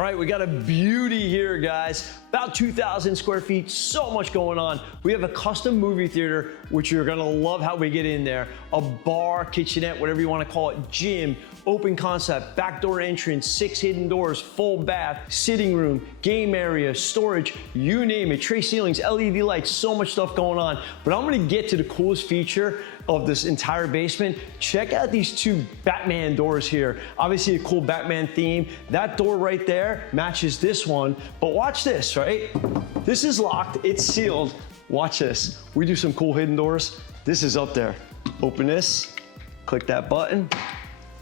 All right, we got a beauty here, guys. About 2,000 square feet, so much going on. We have a custom movie theater, which you're gonna love how we get in there. A bar, kitchenette, whatever you wanna call it, gym, open concept, backdoor entrance, 6 hidden doors, full bath, sitting room, game area, storage, you name it, tray ceilings, LED lights, so much stuff going on. But I'm gonna get to the coolest feature of this entire basement. Check out these 2 Batman doors here. Obviously a cool Batman theme. That door right there matches this one, but watch this, right? This is locked, it's sealed. Watch this. We do some cool hidden doors. This is up there. Open this, click that button,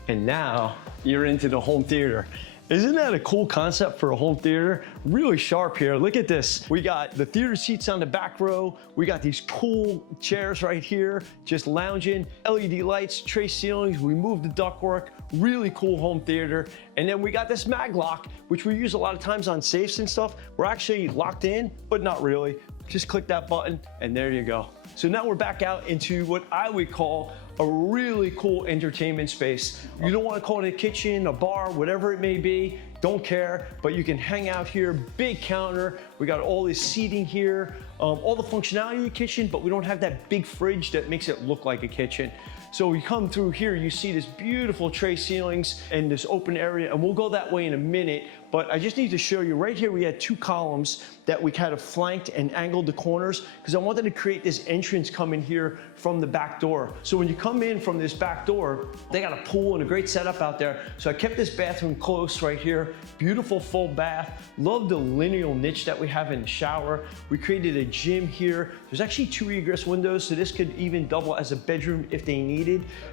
and now you're into the home theater. Isn't that a cool concept for a home theater? Really sharp here. Look at this. We got the theater seats on the back row. We got these cool chairs right here, just lounging, LED lights, tray ceilings. We moved the ductwork. Really cool home theater. And then we got this mag lock, which we use a lot of times on safes and stuff. We're actually locked in, but not really. Just click that button and there you go. So now we're back out into what I would call a really cool entertainment space. You don't want to call it a kitchen, a bar, whatever it may be, don't care, but you can hang out here, big counter. We got all this seating here, all the functionality of the kitchen, but we don't have that big fridge that makes it look like a kitchen. So we come through here, you see this beautiful tray ceilings and this open area, and we'll go that way in a minute, but I just need to show you, right here we had 2 columns that we kind of flanked and angled the corners, because I wanted to create this entrance coming here from the back door. So when you come in from this back door, they got a pool and a great setup out there. So I kept this bathroom close right here, beautiful full bath. Love the lineal niche that we have in the shower. We created a gym here. There's actually 2 egress windows, so this could even double as a bedroom if they needed.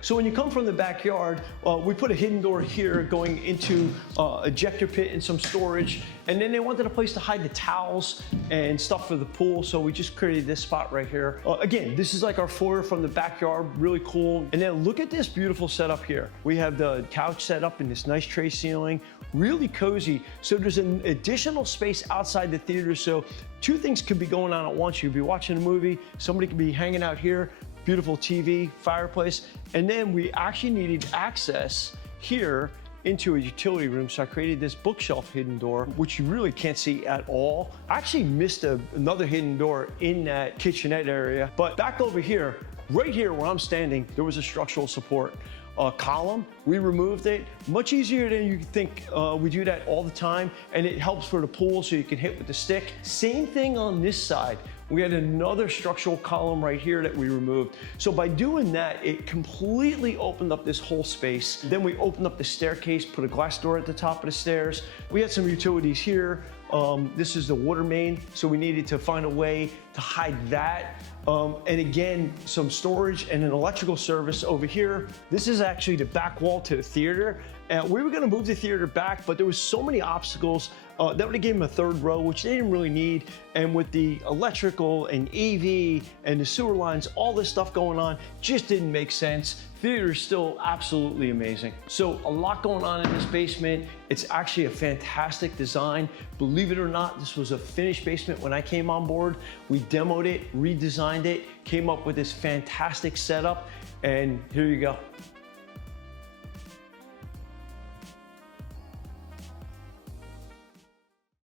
So when you come from the backyard, we put a hidden door here going into ejector pit and some storage. And then they wanted a place to hide the towels and stuff for the pool, so we just created this spot right here. Again, this is like our foyer from the backyard, really cool. And then look at this beautiful setup here. We have the couch set up in this nice tray ceiling, really cozy. So there's an additional space outside the theater, so 2 things could be going on at once. You'd be watching a movie, somebody could be hanging out here, beautiful TV, fireplace, and then we actually needed access here into a utility room, so I created this bookshelf hidden door, which you really can't see at all. I actually missed another hidden door in that kitchenette area, but back over here, right here where I'm standing, there was a structural support column. We removed it. Much easier than you think. We do that all the time, and it helps for the pool so you can hit with the stick. Same thing on this side. We had another structural column right here that we removed. So by doing that, it completely opened up this whole space. Then we opened up the staircase, put a glass door at the top of the stairs. We had some utilities here. This is the water main, so we needed to find a way to hide that. And again, some storage and an electrical service over here. This is actually the back wall to the theater. And we were gonna move the theater back, but there was so many obstacles that would have given them a 3rd row, which they didn't really need. And with the electrical and AV and the sewer lines, all this stuff going on, just didn't make sense. Theater is still absolutely amazing. So a lot going on in this basement. It's actually a fantastic design. Believe it or not, this was a finished basement when I came on board. We demoed it, redesigned it, came up with this fantastic setup, and here you go.